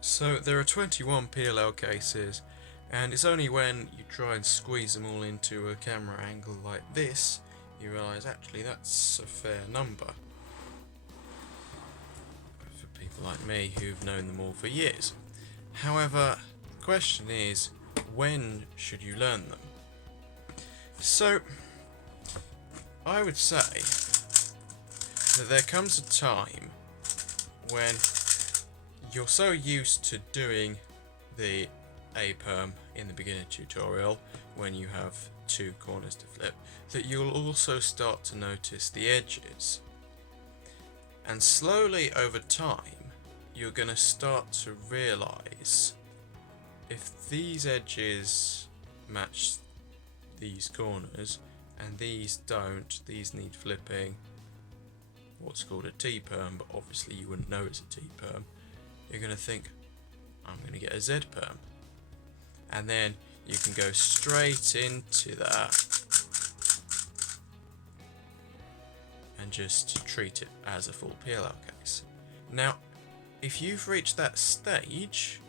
So there are 21 PLL cases, and it's only when you try and squeeze them all into a camera angle like this you realise actually that's a fair number for people like me who've known them all for years. However, the question is, when should you learn them? So I would say that there comes a time when you're so used to doing the A-perm in the beginner tutorial when you have two corners to flip that you'll also start to notice the edges, and slowly over time you're going to start to realize if these edges match these corners and these don't, these need flipping, what's called a T-perm, but obviously you wouldn't know it's a T-perm, you're going to think, I'm going to get a Z-perm. And then you can go straight into that and just treat it as a full PLL case. Now, if you've reached that stage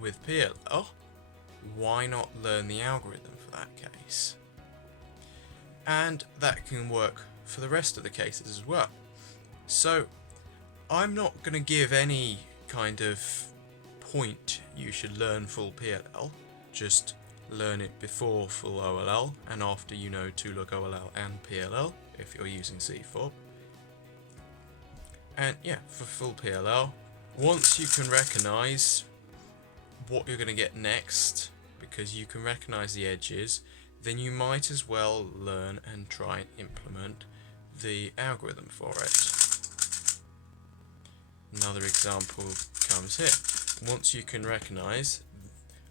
with PLL, why not learn the algorithm for that case? And that can work for the rest of the cases as well. So I'm not going to give any kind of point you should learn full PLL, just learn it before full OLL and after you know to look OLL and PLL if you're using CFOP. And yeah, for full PLL, once you can recognise what you're going to get next, because you can recognise the edges, then you might as well learn and try and implement the algorithm for it. Another example comes here. Once you can recognise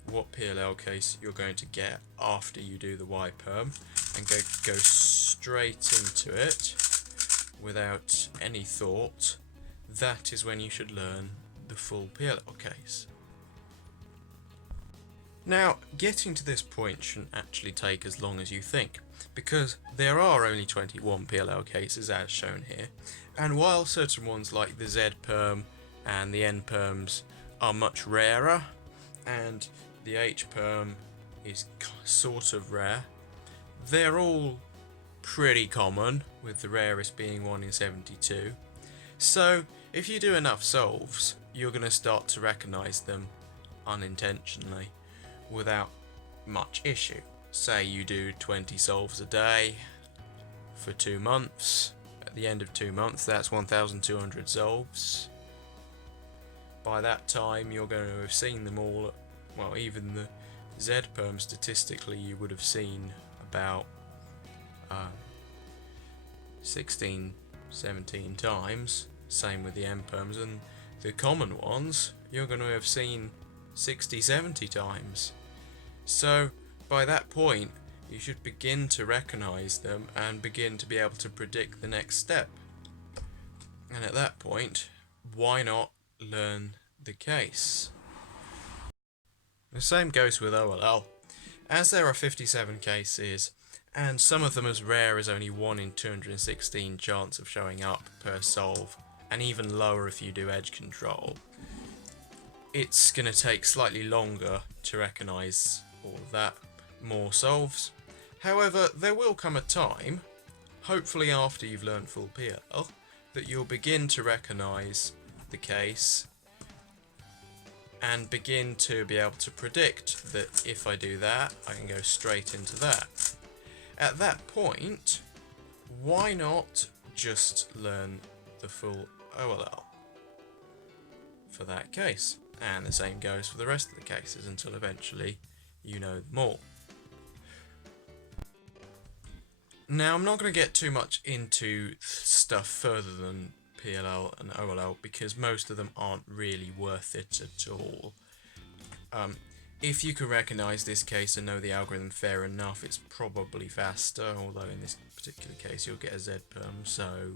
what PLL case you're going to get after you do the Y-perm and go straight into it without any thought, that is when you should learn the full PLL case. Now, getting to this point shouldn't actually take as long as you think, because there are only 21 PLL cases as shown here, and while certain ones like the Z-perm and the N-perms are much rarer, and the H-perm is sort of rare, they're all pretty common, with the rarest being 1 in 72. So, if you do enough solves, you're going to start to recognise them unintentionally without much issue. Say you do 20 solves a day for 2 months. At the end of 2 months, that's 1,200 solves. By that time, you're going to have seen them all. Well, even the Z-perm, statistically, you would have seen about 16, 17 times. Same with the N-perms, and the common ones, you're going to have seen 60, 70 times. So by that point you should begin to recognise them and begin to be able to predict the next step. And at that point, why not learn the case? The same goes with OLL. As there are 57 cases, and some of them as rare as only 1 in 216 chance of showing up per solve, and even lower if you do edge control, it's going to take slightly longer to recognise all of that, more solves. However, there will come a time, hopefully after you've learned full PLL, that you'll begin to recognise the case and begin to be able to predict that if I do that, I can go straight into that. At that point, why not just learn the full OLL for that case? And the same goes for the rest of the cases until eventually you know them all. Now, I'm not going to get too much into stuff further than PLL and OLL because most of them aren't really worth it at all. If you can recognise this case and know the algorithm fair enough, it's probably faster, although in this particular case you'll get a Z-perm, so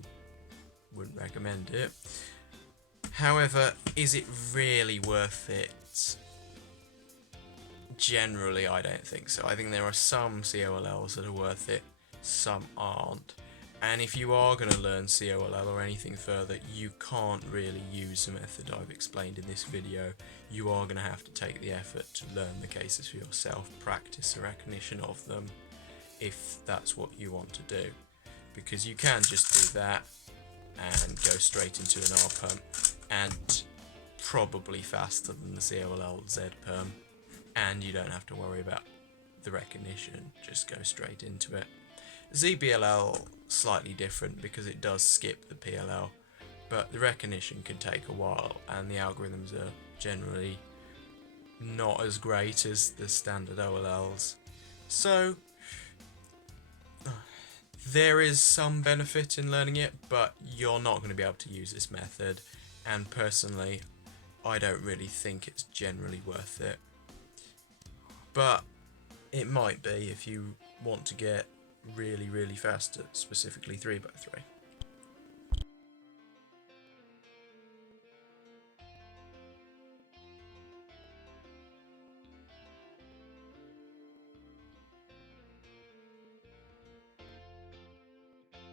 wouldn't recommend it. However, is it really worth it? Generally, I don't think so. I think there are some COLLs that are worth it, some aren't. And if you are going to learn COLL or anything further, you can't really use the method I've explained in this video. You are going to have to take the effort to learn the cases for yourself, practice the recognition of them, if that's what you want to do. Because you can just do that and go straight into an R perm, and probably faster than the COLL Z perm, and you don't have to worry about the recognition, just go straight into it. ZBLL slightly different because it does skip the PLL, but the recognition can take a while and the algorithms are generally not as great as the standard OLLs. So there is some benefit in learning it, but you're not going to be able to use this method, and personally I don't really think it's generally worth it. But it might be if you want to get really fast at specifically 3x3.